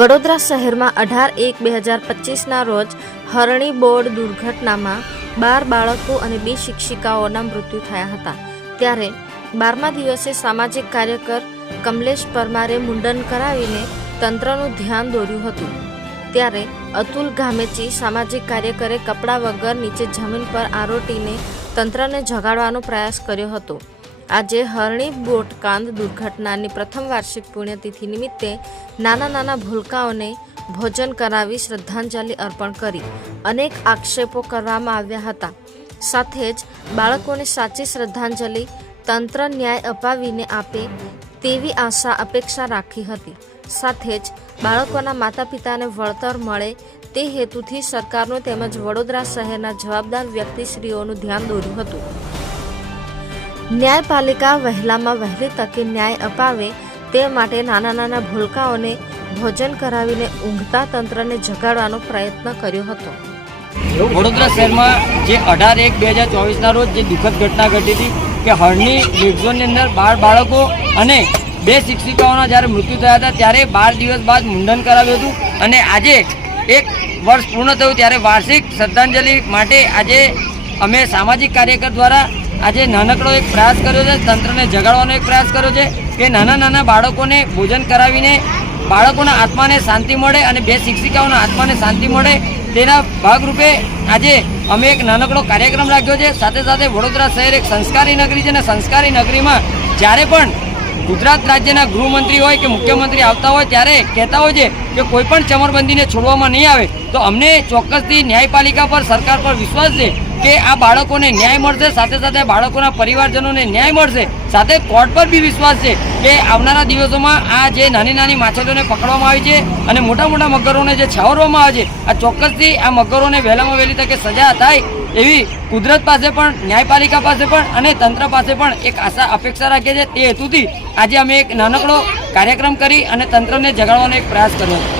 વડોદરા શહેરમાં 18/1/2025ના રોજ હરણી બોર્ડ દુર્ઘટનામાં 12 બાળકો અને 2 શિક્ષિકાઓના મૃત્યુ થયા હતા। ત્યારે 12મા દિવસે સામાજિક કાર્યકર કમલેશ પરમારે મુંડન કરાવીને તંત્રનું ધ્યાન દોર્યું હતું। ત્યારે અતુલ ગામેચી સામાજિક કાર્યકરે કપડા વગર નીચે જમીન પર આરોટીને તંત્રને જગાડવાનો પ્રયાસ કર્યો હતો। આજે હરણી બોટકાંડ દુર્ઘટનાની પ્રથમ વાર્ષિક પુણ્યતિથિ નિમિત્તે નાના ભૂલકાઓને ભોજન કરાવી શ્રદ્ધાંજલિ અર્પણ કરી અનેક આક્ષેપો કરવામાં આવ્યા હતા। સાથે જ બાળકોને સાચી શ્રદ્ધાંજલિ તંત્ર ન્યાય અપાવીને આપે તેવી અપેક્ષા રાખી હતી। સાથે જ બાળકોના માતા પિતાને વળતર મળે તે હેતુથી સરકારનું તેમજ વડોદરા શહેરના જવાબદાર વ્યક્તિશ્રીઓનું ધ્યાન દોર્યું હતું। ન્યાયપાલિકા વહેલામાં વહેલી તકે ન્યાય અપાવે તે માટે નાના ભૂલકાઓને ભોજન કરાવીને ઊંઘતા તંત્રને જગાડવાનો પ્રયત્ન કર્યો હતો। વડોદરા શહેરમાં જે 18/1/2024ના રોજ જે દુઃખદ ઘટના ઘટી હતી કે હરણી રેડ ઝોનની અંદર 12 બાળકો અને 2 શિક્ષિકાઓના જ્યારે મૃત્યુ થયા હતા ત્યારે 12 દિવસ બાદ મુંડન કરાવ્યું હતું અને આજે 1 વર્ષ પૂર્ણ થયું ત્યારે વાર્ષિક શ્રદ્ધાંજલિ માટે આજે અમે સામાજિક કાર્યકર દ્વારા આજે નાનકડો એક પ્રયાસ કર્યો છે, તંત્રને જગાડવાનો એક પ્રયાસ કર્યો છે કે નાના બાળકોને ભોજન કરાવીને બાળકોના આત્માને શાંતિ મળે અને 2 શિક્ષિકાઓના આત્માને શાંતિ મળે તેના ભાગરૂપે આજે અમે એક નાનકડો કાર્યક્રમ રાખ્યો છે। સાથે સાથે વડોદરા શહેર એક સંસ્કારી નગરી છે અને સંસ્કારી નગરીમાં જ્યારે પણ ગુજરાત રાજ્યના ગૃહમંત્રી હોય કે મુખ્યમંત્રી આવતા હોય ત્યારે કહેતા હોય છે કે કોઈ પણ ચમરબંધીને છોડવામાં નહીં આવે, તો અમને ચોક્કસથી ન્યાયપાલિકા પર, સરકાર પર વિશ્વાસ છે કે આ બાળકોને ન્યાય મળશે, સાથે સાથે બાળકોના પરિવારજનોને ન્યાય મળશે। સાથે કોર્ટ પર બી વિશ્વાસ છે કે આવનારા દિવસોમાં આ જે નાની માછલીઓને પકડવામાં આવી છે અને મોટા મગરોને જે છાવરવામાં આવે છે, આ ચોક્કસથી આ મગરોને વહેલામાં વહેલી તકે સજા થાય એવી કુદરત પાસે પણ, ન્યાયપાલિકા પાસે પણ અને તંત્ર પાસે પણ એક અપેક્ષા રાખીએ છીએ। તે હેતુથી આજે અમે એક નાનકડો કાર્યક્રમ કરી અને તંત્રને જગાડવાનો એક પ્રયાસ કર્યો છે।